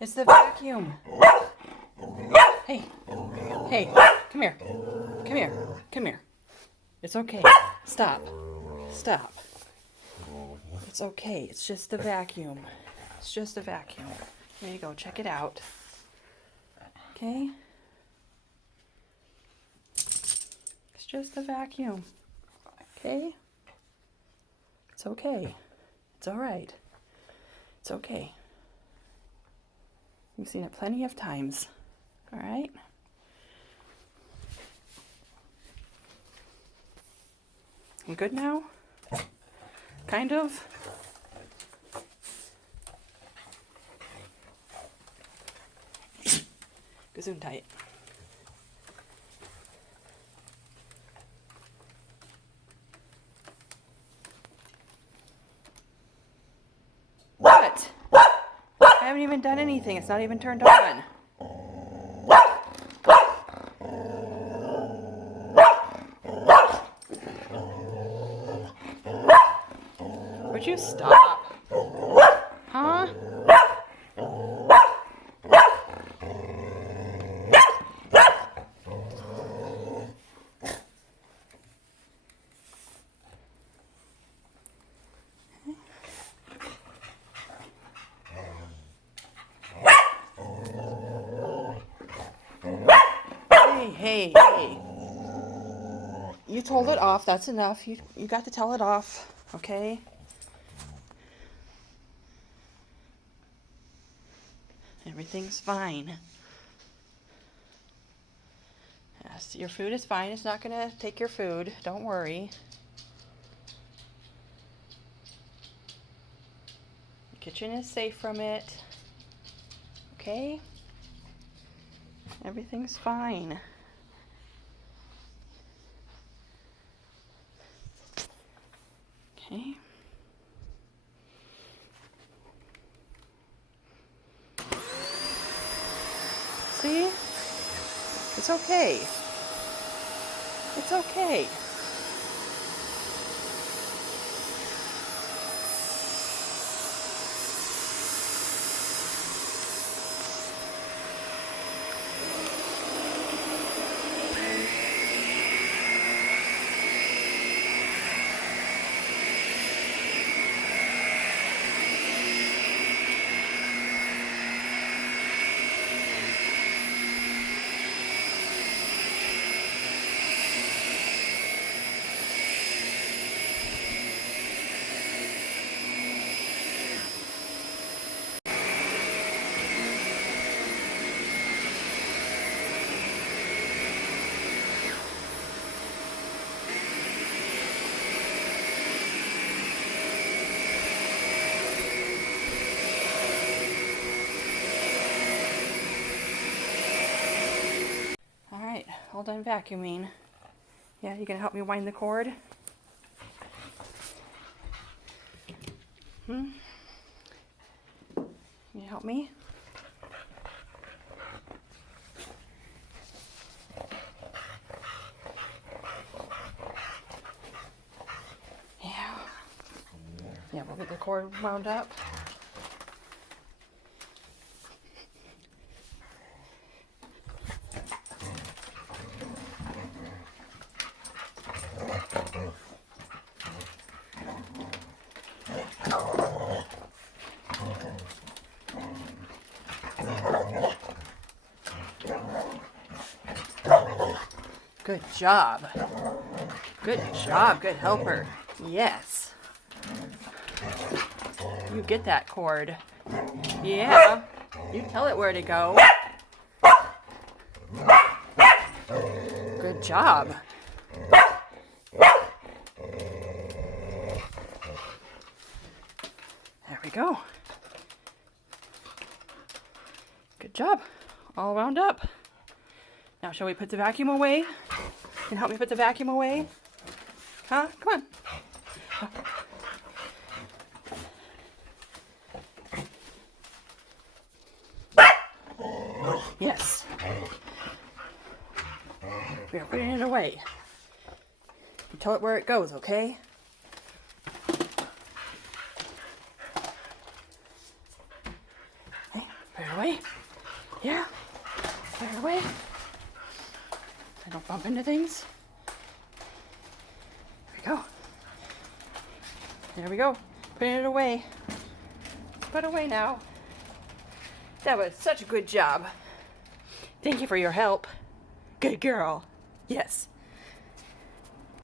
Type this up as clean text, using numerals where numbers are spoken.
It's the vacuum. Hey, hey, come here. Come here. Come here. It's okay. Stop. Stop. It's okay. It's just the vacuum. It's just a vacuum. There you go. Check it out. Okay? It's just a vacuum. Okay? It's okay. It's all right. It's okay. You've seen it plenty of times. All right? You good now? Kind of? Gesundheit. What? I haven't even done anything. It's not even turned on. Would you stop? Huh? Hey, hey. You told it off. That's enough. You got to tell it off, okay? Everything's fine. Yes, your food is fine. It's not going to take your food. Don't worry. The kitchen is safe from it. Okay? Everything's fine. Okay. See? It's okay. It's okay. All done vacuuming. Yeah, you gonna help me wind the cord? Can you help me? Yeah. Yeah, we'll get the cord wound up. Good job. Good job, good helper. Yes. You get that cord. Yeah. You tell it where to go. Good job. There we go. Good job. All wound up. Now, shall we put the vacuum away? Can you help me put the vacuum away? Huh? Come on. Yes. We are putting it away. You tell it where it goes, okay? Okay, put it it away. Yeah. Put it away. I don't bump into things. There we go. There we go. Putting it away. Put away now. That was such a good job. Thank you for your help. Good girl. Yes.